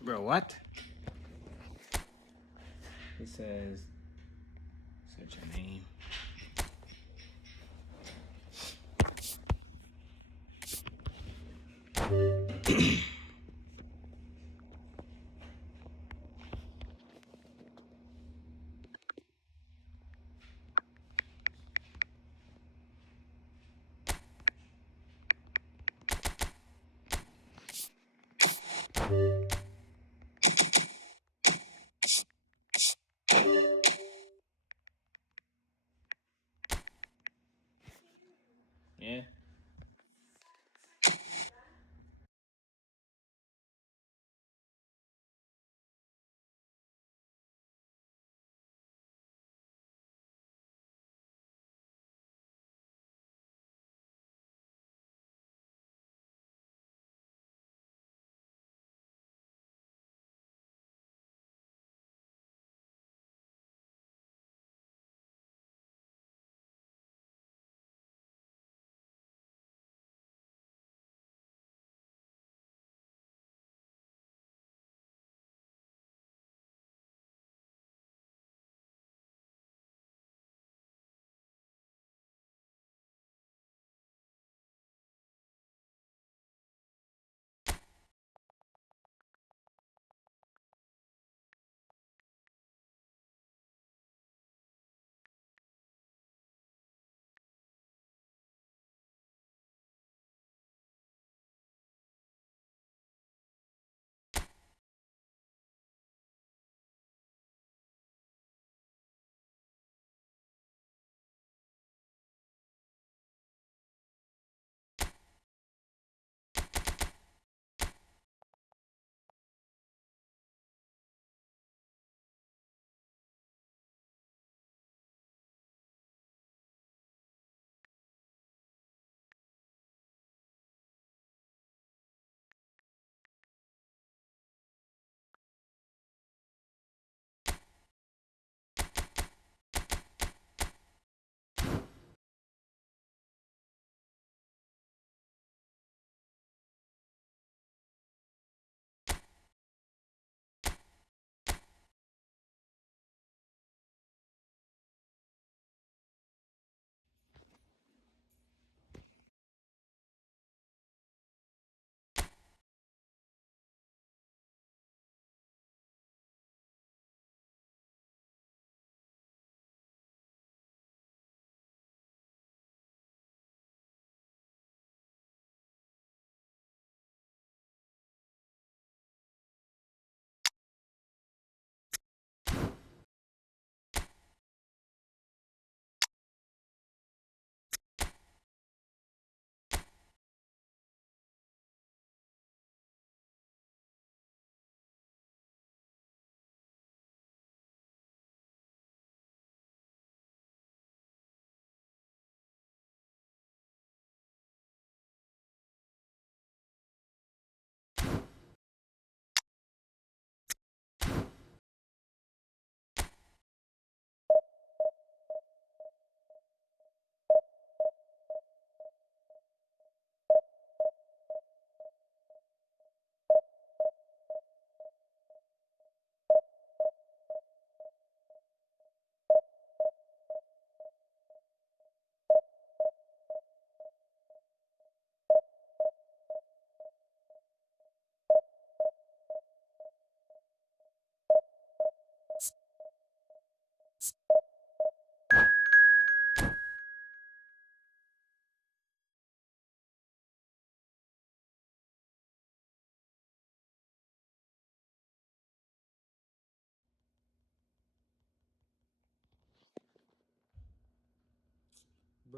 Bro, what? It says, search your name. Yeah.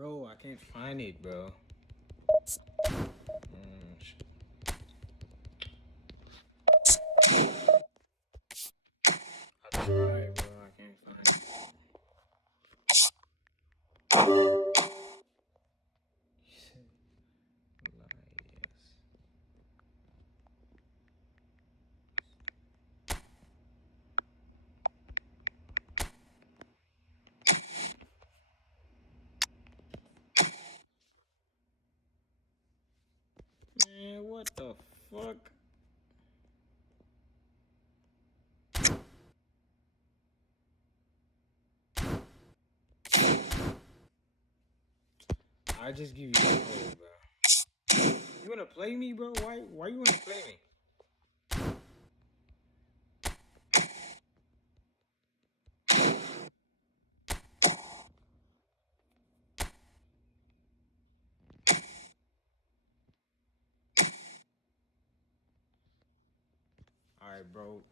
Bro, I can't find it, bro. I tried, bro. I can't find it. Man, what the fuck? I just give you a code, bro. You wanna play me, bro? Why you wanna play me? Alright, bro.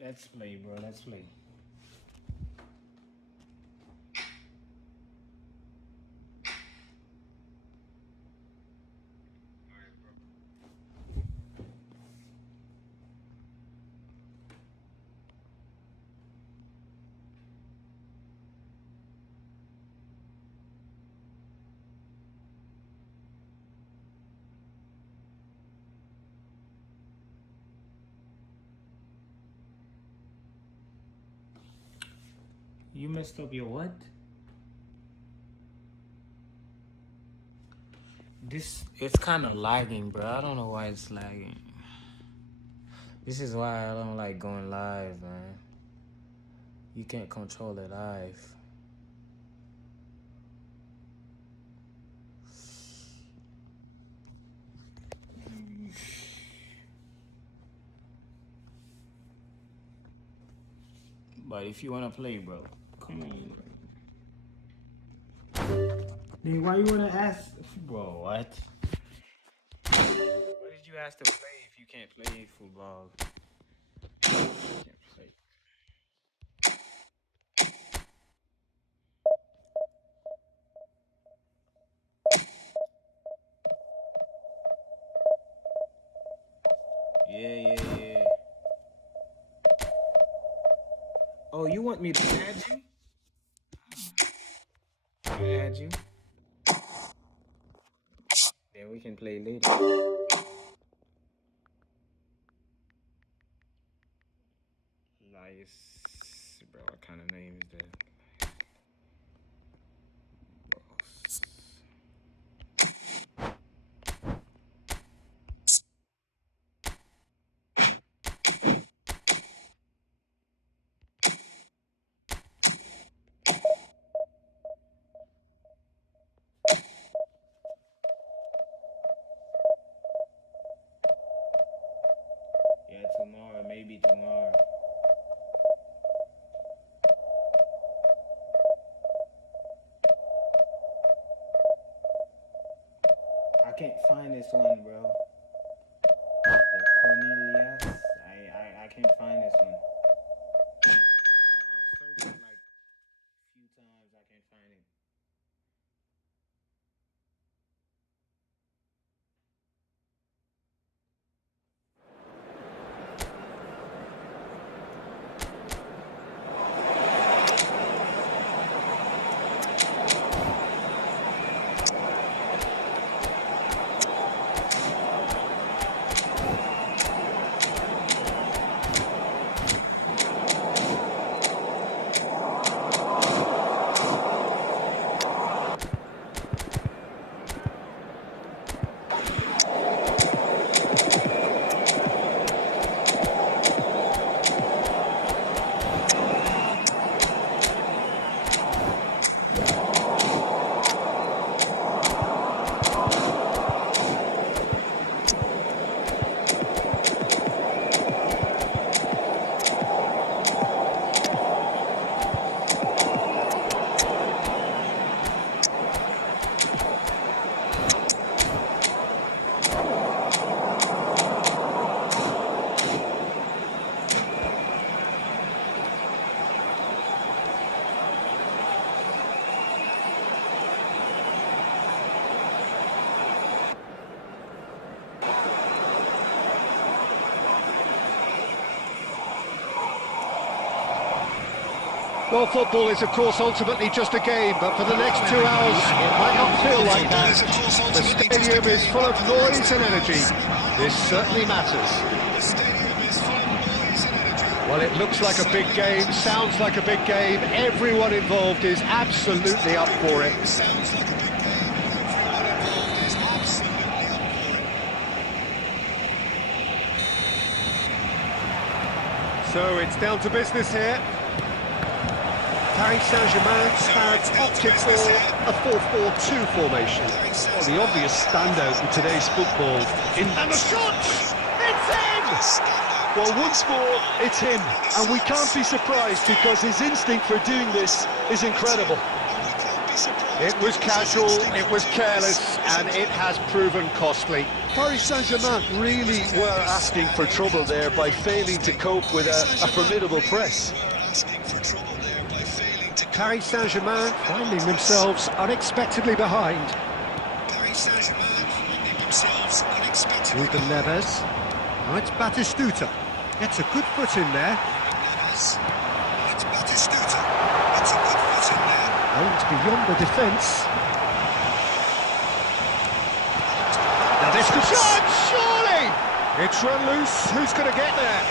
Let's play, bro. Let's play. You messed up your what? It's kind of lagging, bro. I don't know why it's lagging. This is why I don't like going live, man. You can't control it live. But if you wanna play, bro, come on. Then why you wanna ask, bro? What? Why did you ask to play if you can't play football? You can't play. Yeah. Oh, you want me to add you? I'll add you. Then we can play later. Nice. Bro, what kind of name is that? Yeah, tomorrow, maybe tomorrow. I can't find this one, bro. The Cornelius. I can't find this one. I'll search it like a few times. I can't find it. Well, football is, of course, ultimately just a game, but for the next 2 hours, it might not feel like that. The stadium is full of noise and energy. This certainly matters. Well, it looks like a big game, sounds like a big game. Everyone involved is absolutely up for it. So it's down to business here. Paris Saint-Germain have opted for a 4-4-2 formation. Well, the obvious standout in today's football. And the shot! It's in! Well, once more, it's him. And we can't be surprised because his instinct for doing this is incredible. It was casual, it was careless, and it has proven costly. Paris Saint-Germain really were asking for trouble there by failing to cope with a formidable press. Paris Saint-Germain finding themselves unexpectedly behind. Ruben Neves. Now it's Batistuta. Gets a good foot in there. And beyond the defence. Now this could shot, surely! It's run loose. Who's going to get there?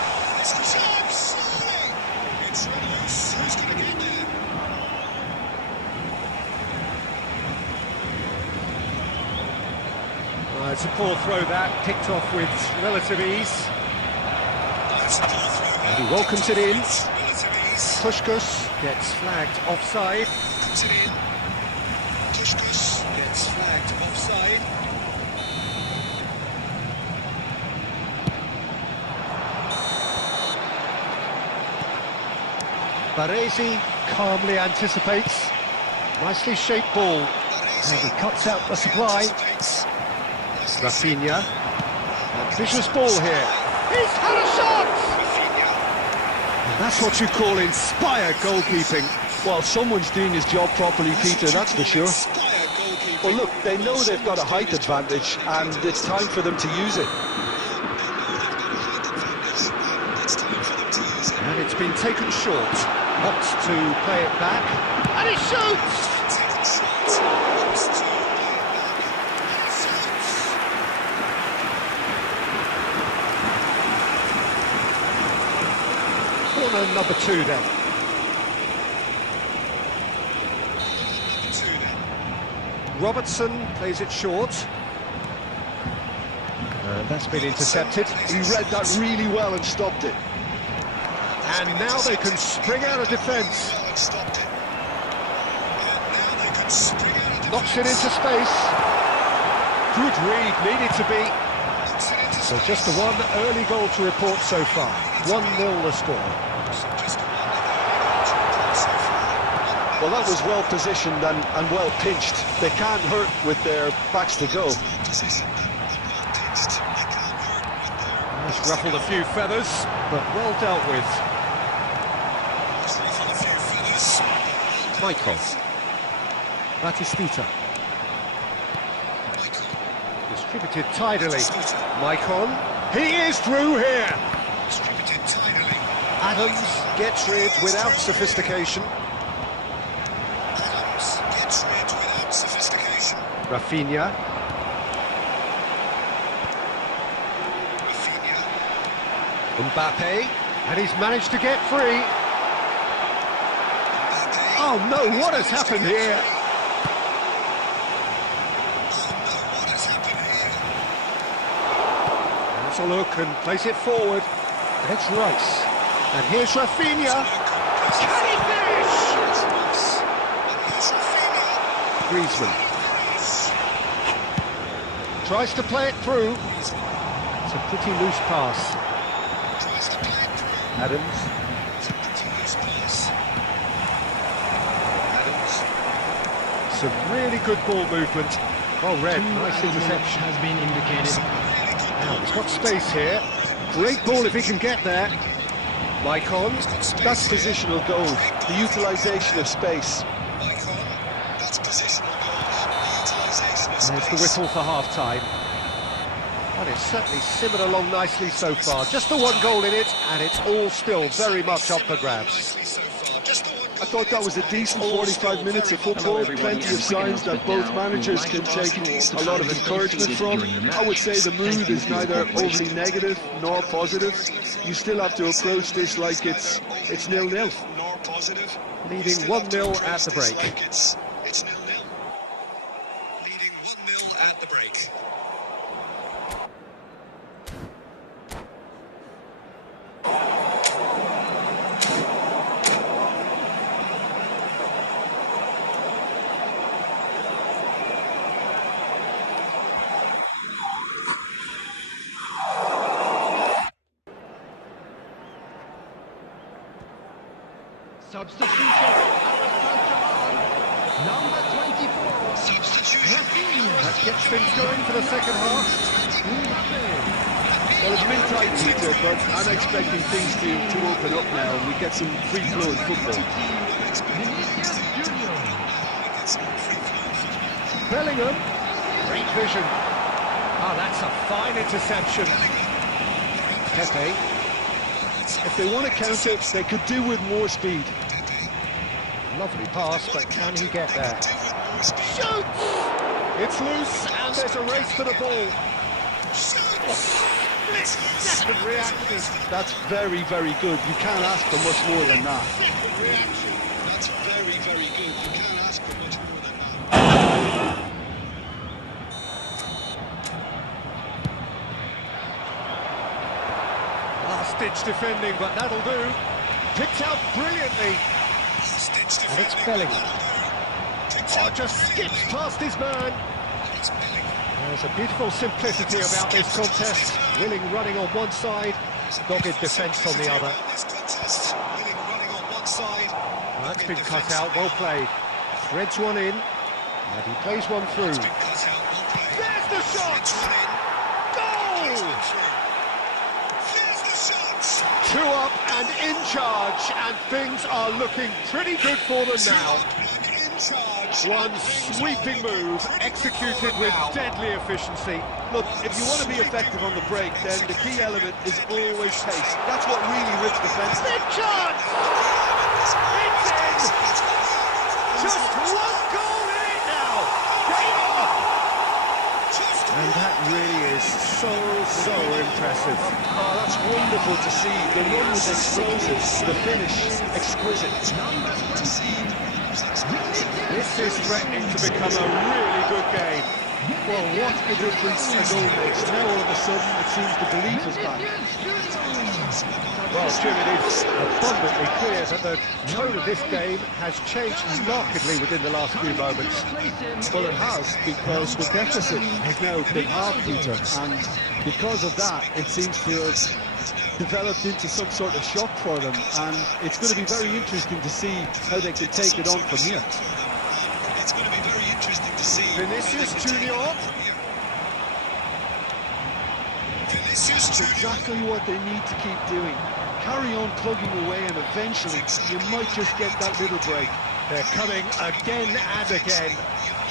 It's a poor throw that, picked off with relative ease. And he welcomes it in. Puskás gets flagged offside. Puskás gets flagged offside. Baresi calmly anticipates. Nicely shaped ball. And he cuts out the supply. Rafinha. Ambitious ball here. He's had a shot! And that's what you call inspired goalkeeping. Well, someone's doing his job properly, Peter, that's for sure. Well, look, they know they've got a height advantage, and it's time for them to use it. And it's been taken short. Opts to play it back. And he shoots! Corner number 2 then. Robertson plays it short. And that's been intercepted. He read that really well and stopped it. And now they can spring out of defence. Knocks it into space. Good read, needed to be. So just the one early goal to report so far. 1-0 the score. Well, that was well positioned and well pinched. They can't hurt with their backs to go. Just ruffled a few feathers, but well dealt with. Michael. Batistuta. Distributed tidily. Maicon. He is through here. Distributed tidily. Adams gets rid without sophistication. Rafinha. Mbappe. And he's managed to get free. Oh no, what has happened here? Let's a look and place it forward. It's Rice. And here's Rafinha. Can he finish? Griezmann. Tries to play it through. It's a pretty loose pass. Adams. Some really good ball movement. Well read, nice interception. Has been indicated. Now he's got space here. Great ball if he can get there. Maicon. That's positional goal, the utilisation of space. There's the whistle for half-time. Well, it's certainly simmered along nicely so far. Just the one goal in it, and it's all still very much up for grabs. I thought that was a decent 45 minutes of football, plenty of signs that both managers can take a lot of encouragement from. I would say the mood is neither overly negative nor positive. You still have to approach this like it's 0-0. Leading 1-0 at the break. Leading 1-0 at the break. Substitution number 24. Substitution. That gets things going for the second half. Well, it's been tight, Peter, but I'm expecting things to open up now and we get some free-flowing football. Bellingham. Great vision. Oh, that's a fine interception. Pepe. If they want to counter, they could do with more speed. Lovely pass, but can he get there? Shoots! It's loose, and there's a race for the ball. Split-second reaction. That's very, very good. You can't ask for much more than that. That's very, very good. You can't ask for much more than that. Last-ditch defending, but that'll do. Picked out brilliantly. And it's Bellingham. Oh, just skips past his man. There's a beautiful simplicity about this contest. Willing running on one side, dogged defence on the other. That's been cut out, well played. Threads one in, and he plays one through. There's the shot! Goal! 2 up and in charge, and things are looking pretty good for them now. One sweeping move, executed with deadly efficiency. Look, if you want to be effective on the break, then the key element is always pace. That's what really rips defence. Big chance! It's in! Just one goal in it now! Game on! And that really is so impressive. Oh, that's wonderful to see. The run was explosive, the finish exquisite. This is threatening to become a really good game. Well, what a difference a goal makes. Now all of a sudden it seems the belief is back. Well, Jim, it is abundantly clear that the tone of this game has changed markedly within the last few moments. Well, it has, because the deficit has now been half, Peter, and because of that, it seems to have developed into some sort of shock for them, and it's going to be very interesting to see how they can take it on from here. It's going to be very interesting to see. Vinicius Junior. That's exactly what they need to keep doing. Carry on plugging away, and eventually you might just get that little break. They're coming again and again. I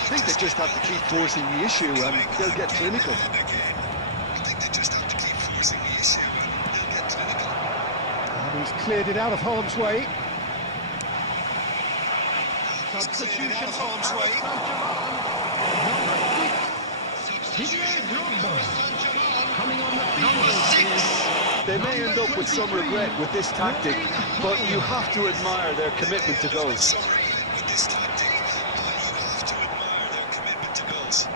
think they just have to keep forcing the issue and they'll get clinical. And he's cleared it out of harm's way. Substitution harm's way. Coming on the field. They may end up with some regret with this tactic, but you have to admire their commitment to goals.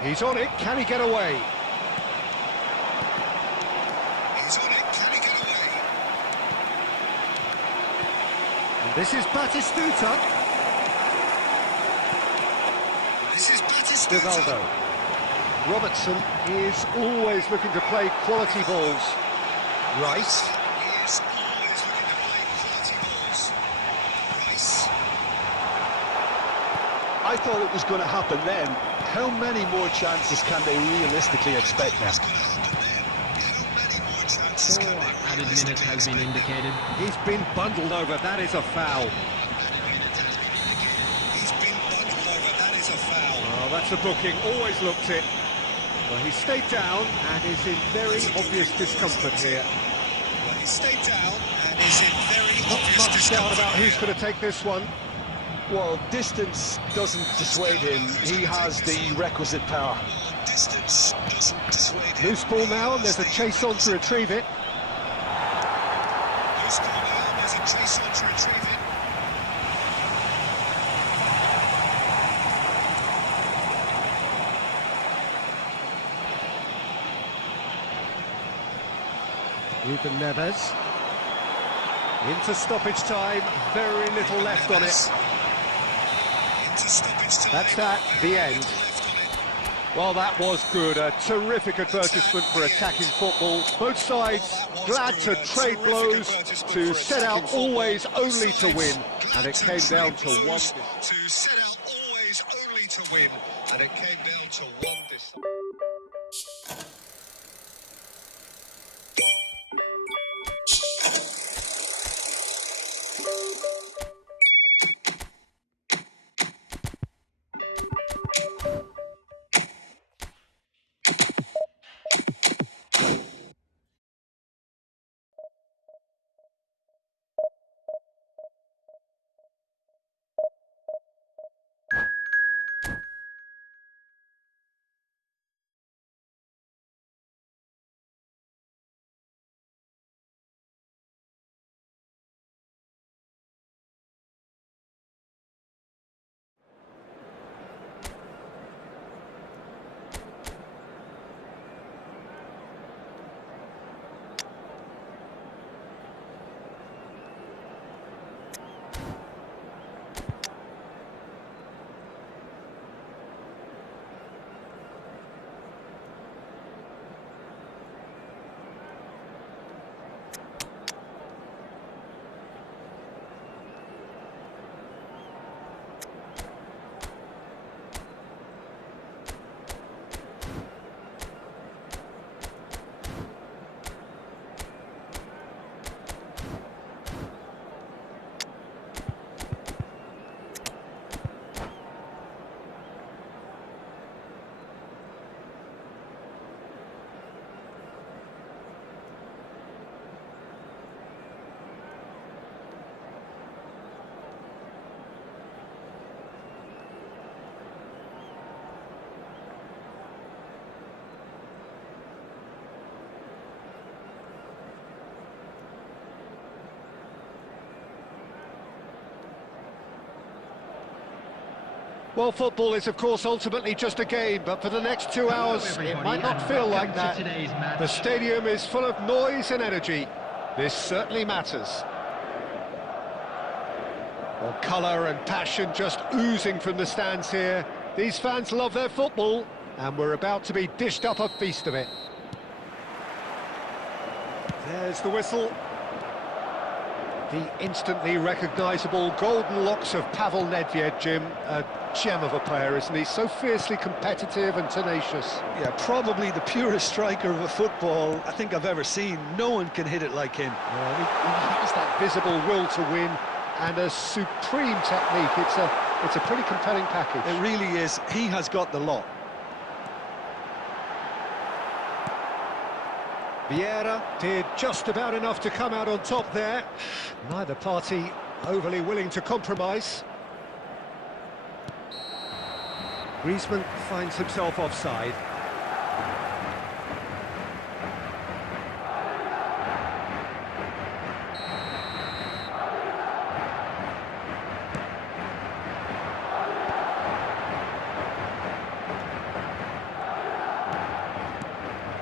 He's on it, can he get away? And this is Batistuta. Rivaldo. Robertson is always looking to play quality balls. Rice. I thought it was going to happen then. How many more chances can they realistically expect now? 4 added minutes has been indicated. He's been bundled over, that is a foul. Oh, that's a booking, always looked it. Well, he stayed down and is in very obvious discomfort here. Not much doubt about who's going to take this one. Well, distance doesn't dissuade him. He has the requisite power. Distance doesn't dissuade him. Loose ball now, and there's a chase on to retrieve it. Loose ball now, there's a chase on to retrieve it. Ruben Neves. Into stoppage time, very little left on it. Into stoppage time. That's that, the end. Well, that was good. A terrific advertisement for attacking football. Both sides glad to trade blows, to set out always only to win. And it came down to one. To set out always only to win, and it came down to one decision. Well, football is, of course, ultimately just a game, but for the next 2 hours, it might not feel like that. The stadium is full of noise and energy. This certainly matters. Well, colour and passion just oozing from the stands here. These fans love their football, and we're about to be dished up a feast of it. There's the whistle. The instantly recognisable golden locks of Pavel Nedved, Jim. A gem of a player, isn't he? So fiercely competitive and tenacious. Yeah, probably the purest striker of a football I think I've ever seen. No one can hit it like him. Well, he has that visible will to win and a supreme technique. It's a pretty compelling package. It really is. He has got the lot. Vieira did just about enough to come out on top there. Neither party overly willing to compromise. Griezmann finds himself offside.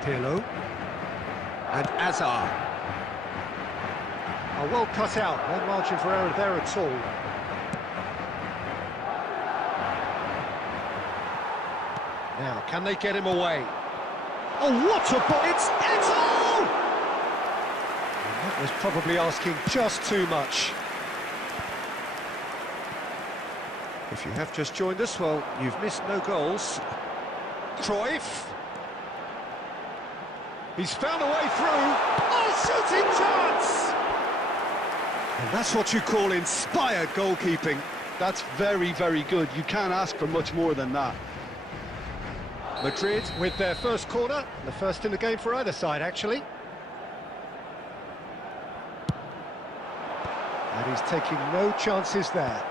Pirlo. And Azar. Oh, well cut out, no margin for error there at all. Now, can they get him away? Oh, what a ball! It's Eto! That was probably asking just too much. If you have just joined us, well, you've missed no goals. Cruyff. He's found a way through. Oh, shooting chance! And that's what you call inspired goalkeeping. That's very, very good. You can't ask for much more than that. Madrid with their first corner, the first in the game for either side, actually. And he's taking no chances there.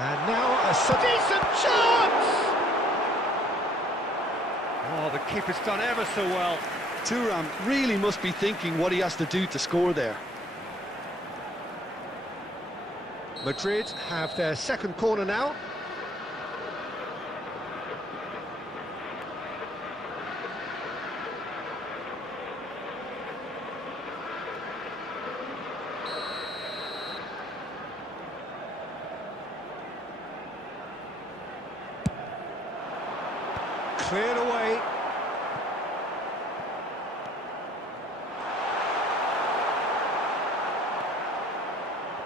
And now a decent chance! Oh, the keeper's done ever so well. Thuram really must be thinking what he has to do to score there. Madrid have their second corner now. Cleared away.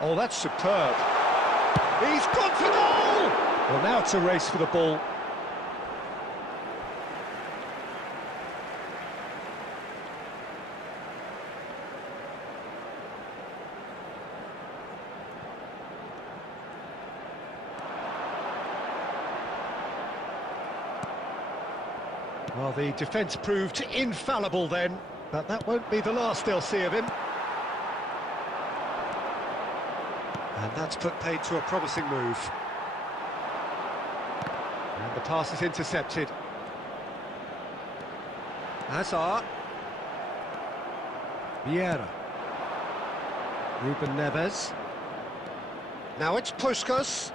Oh, that's superb. He's gone for goal! Well, now it's a race for the ball. Well, the defence proved infallible then, but that won't be the last they'll see of him. And that's put paid to a promising move. And the pass is intercepted. Hazard. Vieira. Ruben Neves. Now it's Puskas.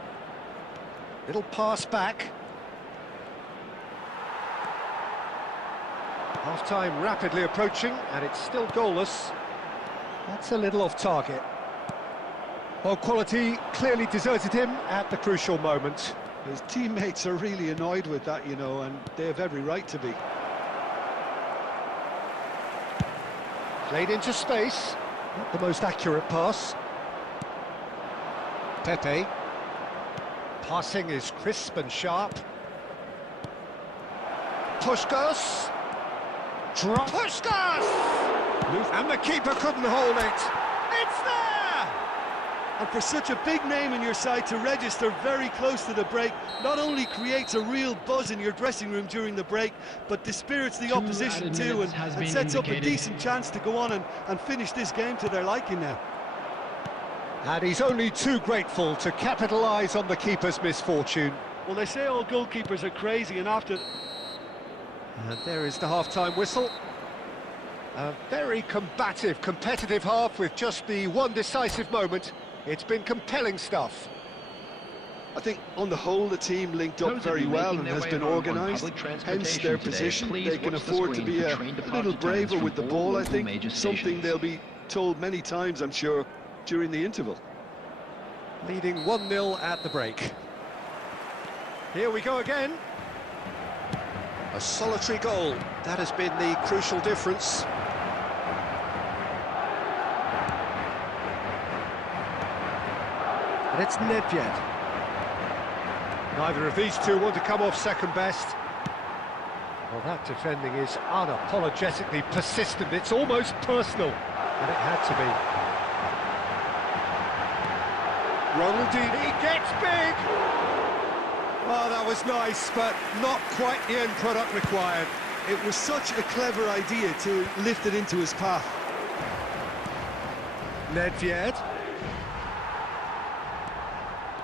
Little pass back. Half-time rapidly approaching, and it's still goalless. That's a little off target. Well, quality clearly deserted him at the crucial moment. His teammates are really annoyed with that, you know, and they have every right to be. Played into space. Not the most accurate pass. Pepe. Passing is crisp and sharp. Puskas. Drop. Puskas! And the keeper couldn't hold it. It's there! And for such a big name in your side to register very close to the break, not only creates a real buzz in your dressing room during the break, but dispirits the opposition too, and sets up a decent chance to go on and finish this game to their liking now. And he's only too grateful to capitalise on the keeper's misfortune. Well, they say all goalkeepers are crazy, and after... And there is the half-time whistle. A very combative, competitive half with just the one decisive moment. It's been compelling stuff. I think on the whole the team linked up very well and has been organised, hence their position. They can afford to be a little braver with the ball, I think, something they'll be told many times, I'm sure, during the interval. Leading 1-0 at the break. Here we go again. A solitary goal, that has been the crucial difference. And it's Nedved. Neither of these two want to come off second best. Well, that defending is unapologetically persistent, it's almost personal, and it had to be. Ronaldinho, he gets big! Oh, that was nice, but not quite the end product required. It was such a clever idea to lift it into his path. Nedved.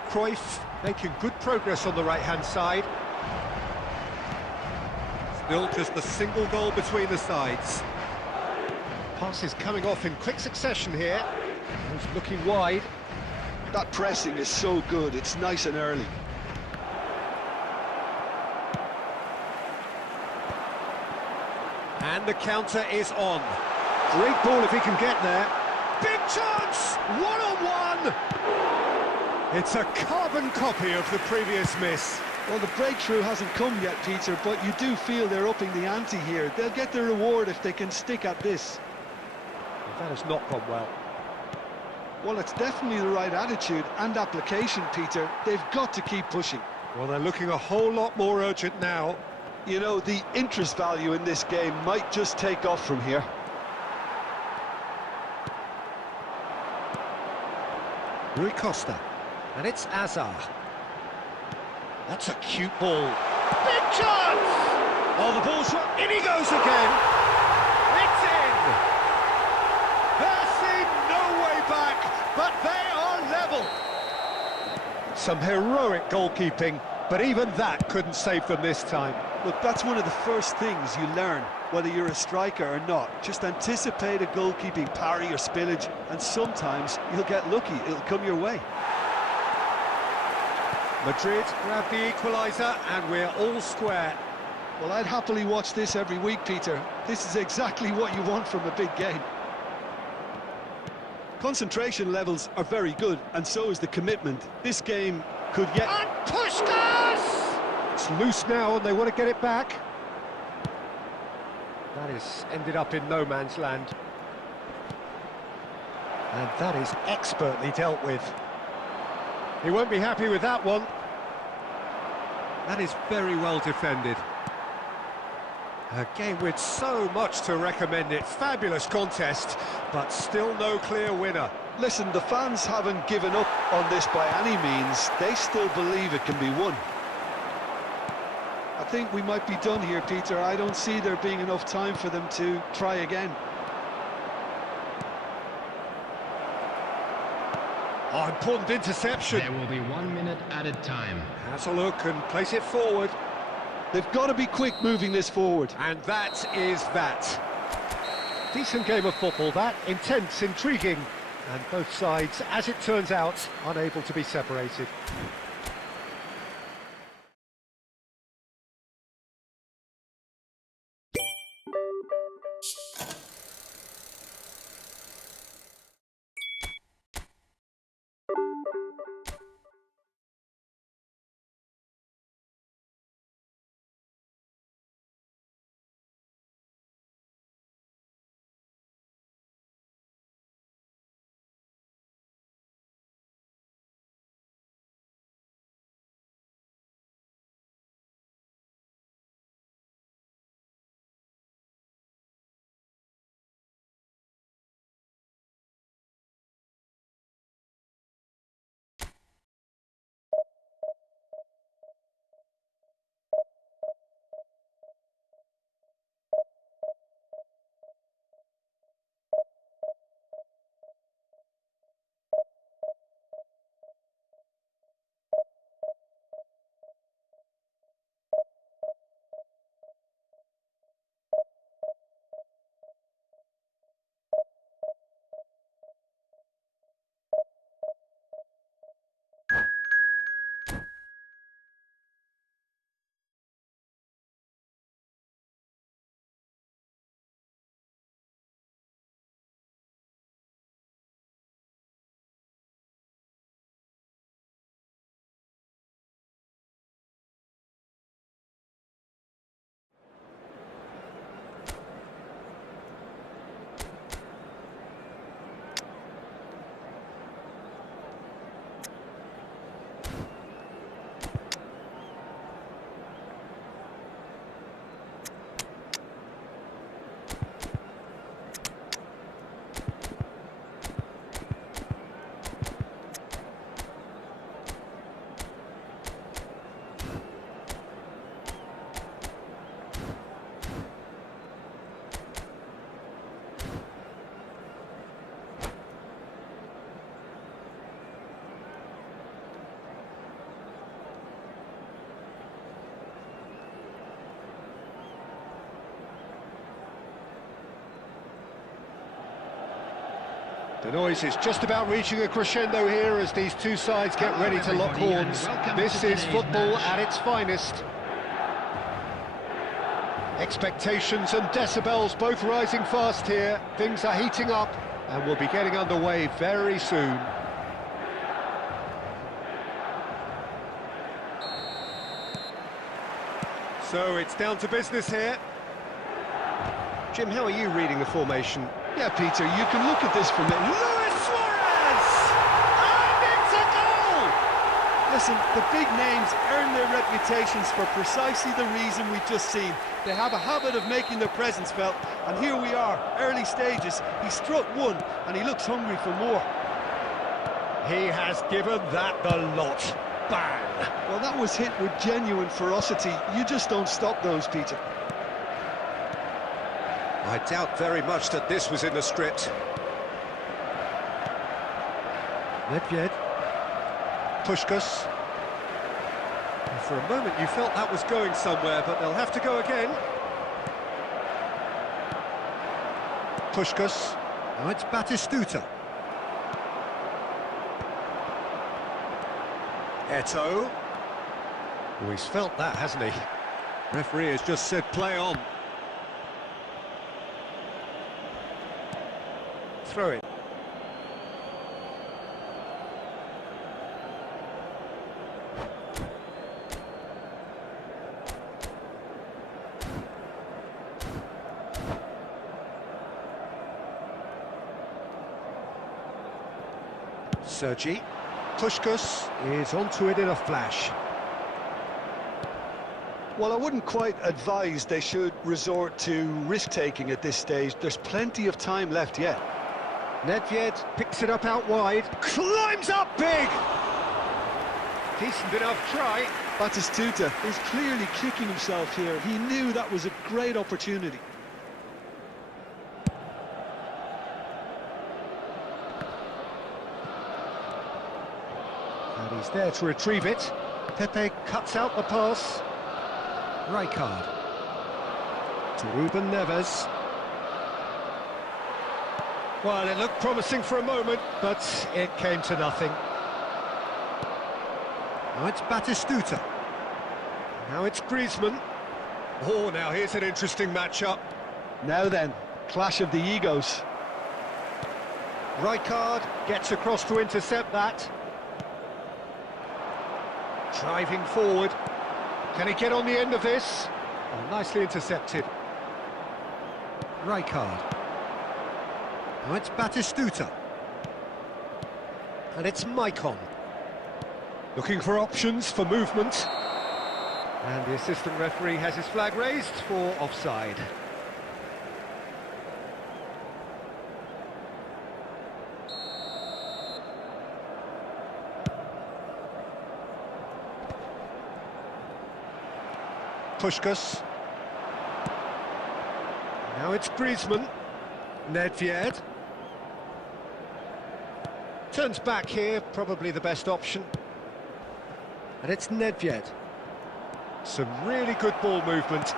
Cruyff making good progress on the right-hand side. Still just the single goal between the sides. Passes coming off in quick succession here. He's looking wide. That pressing is so good, it's nice and early. And the counter is on. Great ball if he can get there. Big chance! One-on-one! It's a carbon copy of the previous miss. Well, the breakthrough hasn't come yet, Peter, but you do feel they're upping the ante here. They'll get their reward if they can stick at this. That has not gone well. Well, it's definitely the right attitude and application, Peter. They've got to keep pushing. Well, they're looking a whole lot more urgent now. You know, the interest value in this game might just take off from here. Rui Costa. And it's Hazard. That's a cute ball. Big chance! Oh, the ball's in he goes again. It's in! There seemed no way back, but they are level. Some heroic goalkeeping, but even that couldn't save them this time. Look, that's one of the first things you learn, whether you're a striker or not. Just anticipate a goalkeeping parry or spillage, and sometimes you'll get lucky, it'll come your way. Madrid grab the equaliser, and we're all square. Well, I'd happily watch this every week, Peter. This is exactly what you want from a big game. Concentration levels are very good, and so is the commitment. This game could get... And Puskás! It's loose now, and they want to get it back. That is ended up in no man's land. And that is expertly dealt with. He won't be happy with that one. That is very well defended. A game with so much to recommend it. Fabulous contest, but still no clear winner. Listen, the fans haven't given up on this by any means. They still believe it can be won. I think we might be done here, Peter. I don't see there being enough time for them to try again. Oh, important interception. There will be 1 minute added time. Has a look and place it forward. They've got to be quick moving this forward. And that is that. Decent game of football, that. Intense, intriguing. And both sides, as it turns out, unable to be separated. The noise is just about reaching a crescendo here as these two sides get ready to lock horns. This is football at its finest. Expectations and decibels both rising fast here. Things are heating up and we'll be getting underway very soon. So it's down to business here. Jim, how are you reading the formation? Yeah, Peter, you can look at this from it. Luis Suarez! And it's a goal! Listen, the big names earn their reputations for precisely the reason we've just seen. They have a habit of making their presence felt, and here we are, early stages. He struck one, and he looks hungry for more. He has given that the lot. Bang! Well, that was hit with genuine ferocity. You just don't stop those, Peter. I doubt very much that this was in the script. Nedved. Puskás. For a moment you felt that was going somewhere, but they'll have to go again. Puskás. Now it's Batistuta. Eto'o. Oh, he's felt that, hasn't he? Referee has just said play on. Throw it. Sergi. Puskás is onto it in a flash. Well, I wouldn't quite advise they should resort to risk-taking at this stage. There's plenty of time left yet. Nedved picks it up out wide, climbs up big! Decent enough try. Batistuta is clearly kicking himself here. He knew that was a great opportunity. And he's there to retrieve it. Pepe cuts out the pass. Rijkaard to Ruben Neves. Well, it looked promising for a moment, but it came to nothing. Now it's Batistuta. Now it's Griezmann. Oh, now here's an interesting matchup. Now then, clash of the egos. Rijkaard gets across to intercept that. Driving forward. Can he get on the end of this? Oh, nicely intercepted. Rijkaard. Now it's Batistuta. And it's Maicon. Looking for options for movement. And the assistant referee has his flag raised for offside. Puskás. Now it's Griezmann. Nedved. Turns back here, probably the best option. And it's Nedved. Some really good ball movement.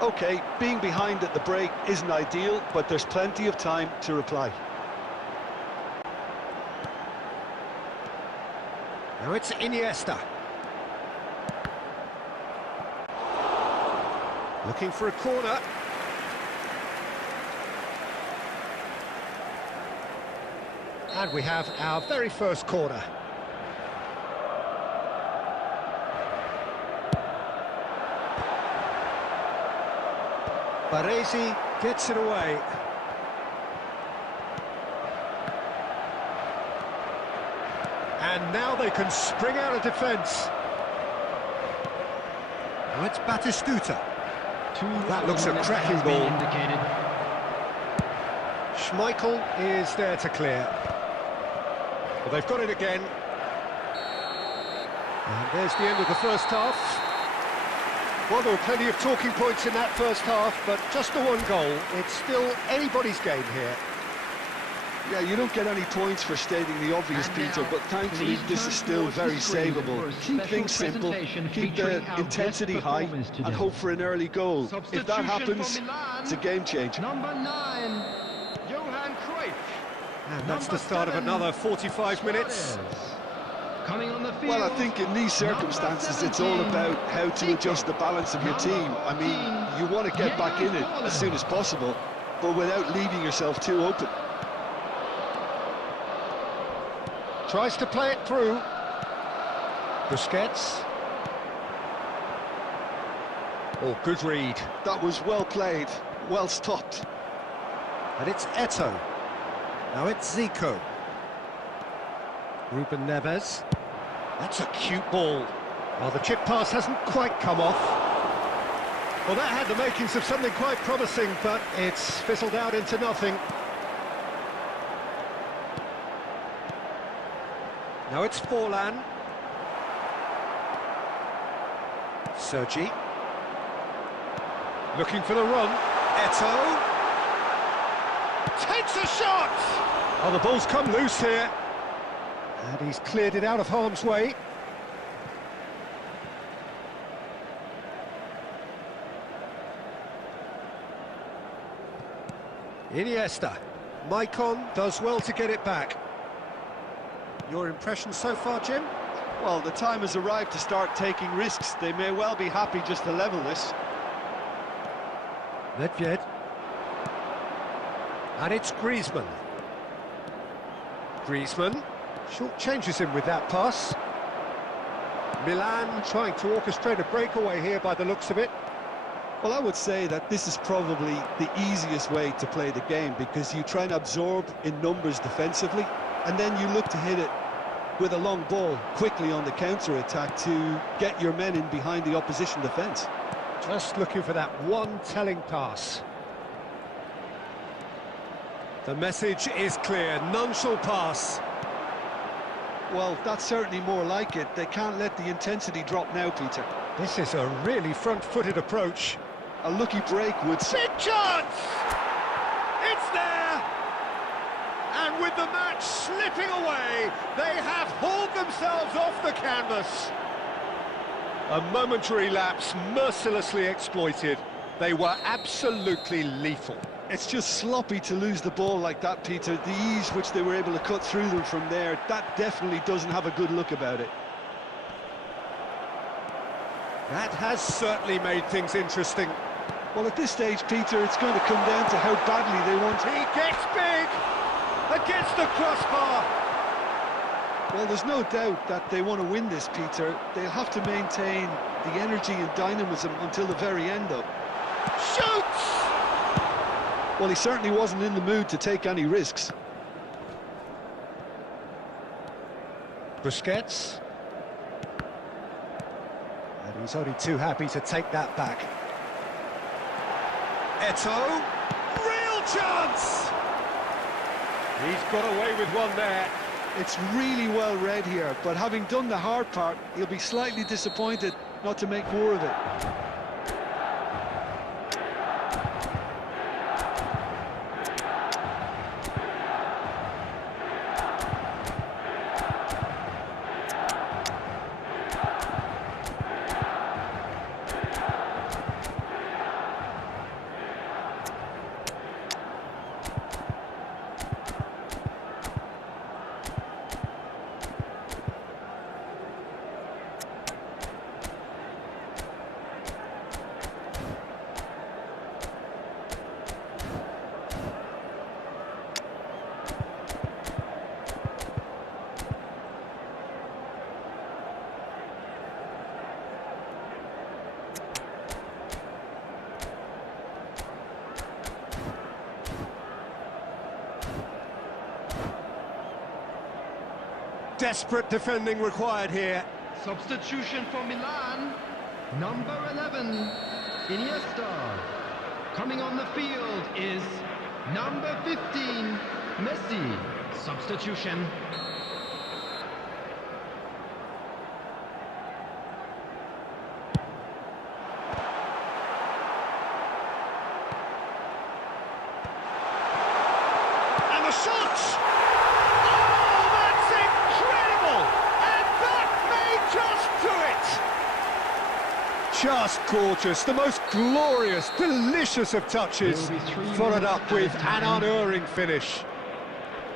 OK, being behind at the break isn't ideal, but there's plenty of time to reply. Now it's Iniesta. Looking for a corner. And we have our very first corner. Baresi gets it away. And now they can spring out of defence. Now it's Batistuta. That looks a cracking ball. Schmeichel is there to clear. Well, they've got it again. And there's the end of the first half. Well, there were plenty of talking points in that first half, but just the one goal. It's still anybody's game here. Yeah, you don't get any points for stating the obvious, Peter, but thankfully this is still very savable. Keep things simple, keep the intensity high, and hope for an early goal. If that happens, it's a game changer. Number 9, Johan Cruyff. And that's the start of another 45 minutes. Coming on the field. Well, I think in these circumstances it's all about how to adjust the balance of your team. I mean, you want to get back in it as soon as possible, but without leaving yourself too open. Tries to play it through. Busquets. Oh, good read. That was well played, well stopped. And it's Eto'o. Now it's Zico. Ruben Neves. That's a cute ball. Well, the chip pass hasn't quite come off. Well, that had the makings of something quite promising, but it's fizzled out into nothing. Now it's Forlan. Sergi. Looking for the run. Eto'o. Takes a shot! Oh, the ball's come loose here. And he's cleared it out of harm's way. Iniesta. Maicon does well to get it back. Your impression so far, Jim? Well, the time has arrived to start taking risks. They may well be happy just to level this. Nedved. And it's Griezmann. Griezmann short changes him with that pass. Milan trying to orchestrate a breakaway here by the looks of it. Well, I would say that this is probably the easiest way to play the game, because you try and absorb in numbers defensively, and then you look to hit it with a long ball quickly on the counter-attack to get your men in behind the opposition defence. Just looking for that one telling pass. The message is clear, none shall pass. Well, that's certainly more like it. They can't let the intensity drop now, Peter. This is a really front-footed approach. A lucky break would... Big chance! It's there! And with the match slipping away, they have hauled themselves off the canvas. A momentary lapse mercilessly exploited. They were absolutely lethal. It's just sloppy to lose the ball like that, Peter. The ease which they were able to cut through them from there, that definitely doesn't have a good look about it. That has certainly made things interesting. Well, at this stage, Peter, it's going to come down to how badly they want to... He gets big! Against the crossbar! Well, there's no doubt that they want to win this, Peter. They'll have to maintain the energy and dynamism until the very end, though. Shoots! Well, he certainly wasn't in the mood to take any risks. Busquets. And he's only too happy to take that back. Eto'o. Real chance! He's got away with one there. It's really well read here, but having done the hard part, he'll be slightly disappointed not to make more of it. Desperate defending required here. Substitution for Milan. Number 11, Iniesta. Coming on the field is number 15, Messi. Substitution. And the shot! Oh, that's incredible! And that may just do it! Just gorgeous, the most glorious, delicious of touches, followed up with an unerring finish.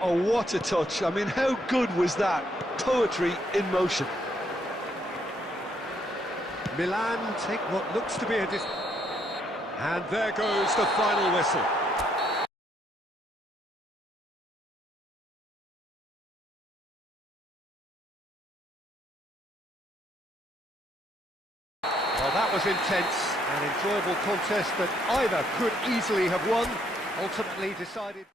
Oh, what a touch. I mean, how good was that? Poetry in motion. Milan take what looks to be a and there goes the final whistle. Well, that was intense, an enjoyable contest that either could easily have won, ultimately decided...